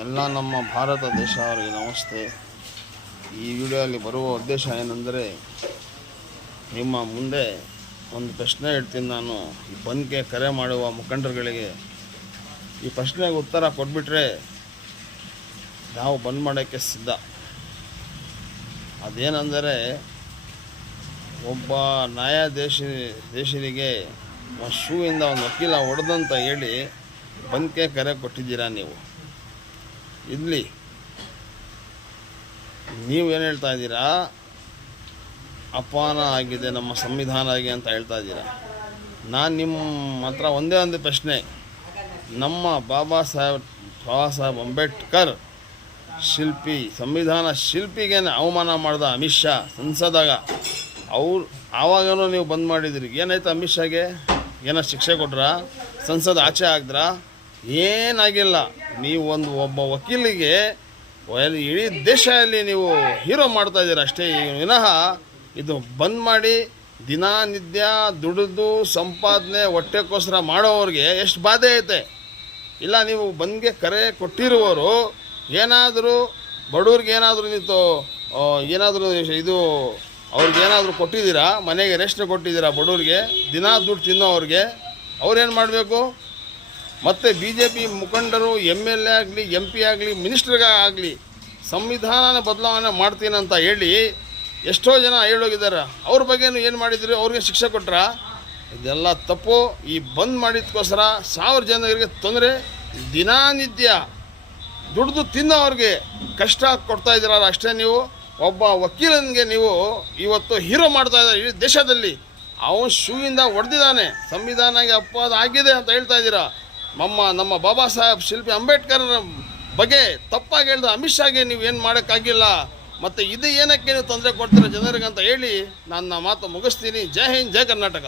ಎಲ್ಲ ನಮ್ಮ ಭಾರತ ದೇಶ ಅವರಿಗೆ ನಮಸ್ತೆ. ಈ ವಿಡಿಯೋಲಿ ಬರುವ ಉದ್ದೇಶ ಏನೆಂದರೆ, ನಿಮ್ಮ ಮುಂದೆ ಒಂದು ಪ್ರಶ್ನೆ ಇಡ್ತೀನಿ. ನಾನು ಈ ಬಂದ್ಗೆ ಕರೆ ಮಾಡುವ ಮುಖಂಡರುಗಳಿಗೆ ಈ ಪ್ರಶ್ನೆಗೆ ಉತ್ತರ ಕೊಟ್ಬಿಟ್ರೆ ನಾವು ಬಂದ್ ಮಾಡೋಕ್ಕೆ ಸಿದ್ಧ. ಅದೇನೆಂದರೆ, ಒಬ್ಬ ನ್ಯಾಯಾಧೀಶರಿಗೆ ಶೂವಿಂದ ಒಂದು ವಕೀಲ ಹೊಡೆದಂತ ಹೇಳಿ ಬಂದ್ಗೆ ಕರೆ ಕೊಟ್ಟಿದ್ದೀರಾ ನೀವು. ಇಲ್ಲಿ ನೀವೇನು ಹೇಳ್ತಾ ಇದ್ದೀರಾ, ಅಪಮಾನ ಆಗಿದೆ ನಮ್ಮ ಸಂವಿಧಾನಕ್ಕೆ ಅಂತ ಹೇಳ್ತಾ ಇದ್ದೀರಾ. ನಾನು ನಿಮ್ಮ ಹತ್ರ ಒಂದೇ ಒಂದು ಪ್ರಶ್ನೆ, ನಮ್ಮ ಬಾಬಾ ಸಾಹೇಬ್ ಅಂಬೇಡ್ಕರ್ ಶಿಲ್ಪಿ, ಸಂವಿಧಾನ ಶಿಲ್ಪಿಗೇನೆ ಅವಮಾನ ಮಾಡ್ದ ಅಮಿತ್ ಶಾ ಸಂಸದಾಗ. ಆವಾಗನೂ ನೀವು ಬಂದ್ ಮಾಡಿದಿರಿ. ಏನಾಯ್ತು ಅಮಿತ್ ಶಾಗೆ? ಏನೋ ಶಿಕ್ಷೆ ಕೊಟ್ರಾ? ಸಂಸದ ಆಚೆ ಹಾಕಿದ್ರಾ? ಏನಾಗಿಲ್ಲ. ನೀವು ಒಬ್ಬ ವಕೀಲಿಗೆ ಇಡೀ ದೇಶದಲ್ಲಿ ನೀವು ಹೀರೋ ಮಾಡ್ತಾ ಇದ್ದೀರ ಅಷ್ಟೇ. ವಿನಃ ಇದು ಬಂದ್ ಮಾಡಿ ದಿನನಿತ್ಯ ದುಡಿದು ಸಂಪಾದನೆ ಹೊಟ್ಟೆಗೋಸ್ಕರ ಮಾಡೋವ್ರಿಗೆ ಎಷ್ಟು ಬಾಧೆ ಐತೆ. ಇಲ್ಲ, ನೀವು ಬಂದ್ಗೆ ಕರೆ ಕೊಟ್ಟಿರುವವರು ಏನಾದರೂ ಬಡವ್ರಿಗೆ ಏನಾದರೂ ಏನಾದರೂ ಇದು ಅವ್ರಿಗೇನಾದರೂ ಕೊಟ್ಟಿದ್ದೀರಾ? ಮನೆಗೆ ರೆಸ್ಟ್ ಕೊಟ್ಟಿದ್ದೀರಾ? ಬಡವ್ರಿಗೆ ದಿನ ದುಡ್ಡು ತಿನ್ನೋವ್ರಿಗೆ ಅವ್ರೇನು ಮಾಡಬೇಕು? ಮತ್ತು BJP ಮುಖಂಡರು MLA ಆಗಲಿ, MP ಆಗಲಿ, ಮಿನಿಸ್ಟ್ರಿಗಾಗಲಿ ಸಂವಿಧಾನ ಬದಲಾವಣೆ ಮಾಡ್ತೀನಿ ಅಂತ ಹೇಳಿ ಎಷ್ಟೋ ಜನ ಹೇಳೋಗಿದ್ದಾರೆ. ಅವ್ರ ಬಗ್ಗೆನೂ ಏನು ಮಾಡಿದ್ರು? ಅವ್ರಿಗೆ ಶಿಕ್ಷೆ ಕೊಟ್ರಾ? ಇದೆಲ್ಲ ತಪ್ಪು. ಈ ಬಂದ್ ಮಾಡಿದಕ್ಕೋಸ್ಕರ 1000 ಜನರಿಗೆ ತೊಂದರೆ. ದಿನನಿತ್ಯ ದುಡ್ದು ತಿನ್ನೋವ್ರಿಗೆ ಕಷ್ಟ ಕೊಡ್ತಾ ಇದ್ದೀರಲ್ಲ ಅಷ್ಟೇ. ನೀವು ಒಬ್ಬ ವಕೀಲನಿಗೆ ನೀವು ಇವತ್ತು ಹೀರೋ ಮಾಡ್ತಾ ಇದ್ದಾರೆ ಇಡೀ ದೇಶದಲ್ಲಿ. ಅವನು ಶೂವಿಂದ ಹೊಡೆದಿದ್ದಾನೆ, ಸಂವಿಧಾನಕ್ಕೆ ಅಪವಾದ ಆಗಿದೆ ಅಂತ ಹೇಳ್ತಾ ಇದ್ದೀರಾ. ನಮ್ಮ ಬಾಬಾ ಸಾಹೇಬ್ ಶಿಲ್ಪಿ ಅಂಬೇಡ್ಕರ್ ಬಗ್ಗೆ ತಪ್ಪಾಗಿ ಹೇಳಿದ ಅಮಿತ್ ಶಾಗೆ ನೀವು ಏನು ಮಾಡೋಕ್ಕಾಗಿಲ್ಲ. ಮತ್ತು ಇದು ಏನಕ್ಕೆ ನೀವು ತೊಂದರೆ ಕೊಡ್ತೀರ ಜನರಿಗೆ ಅಂತ ಹೇಳಿ ನನ್ನ ಮಾತು ಮುಗಿಸ್ತೀನಿ. ಜೈ ಹಿಂದ್, ಜೈ ಕರ್ನಾಟಕ.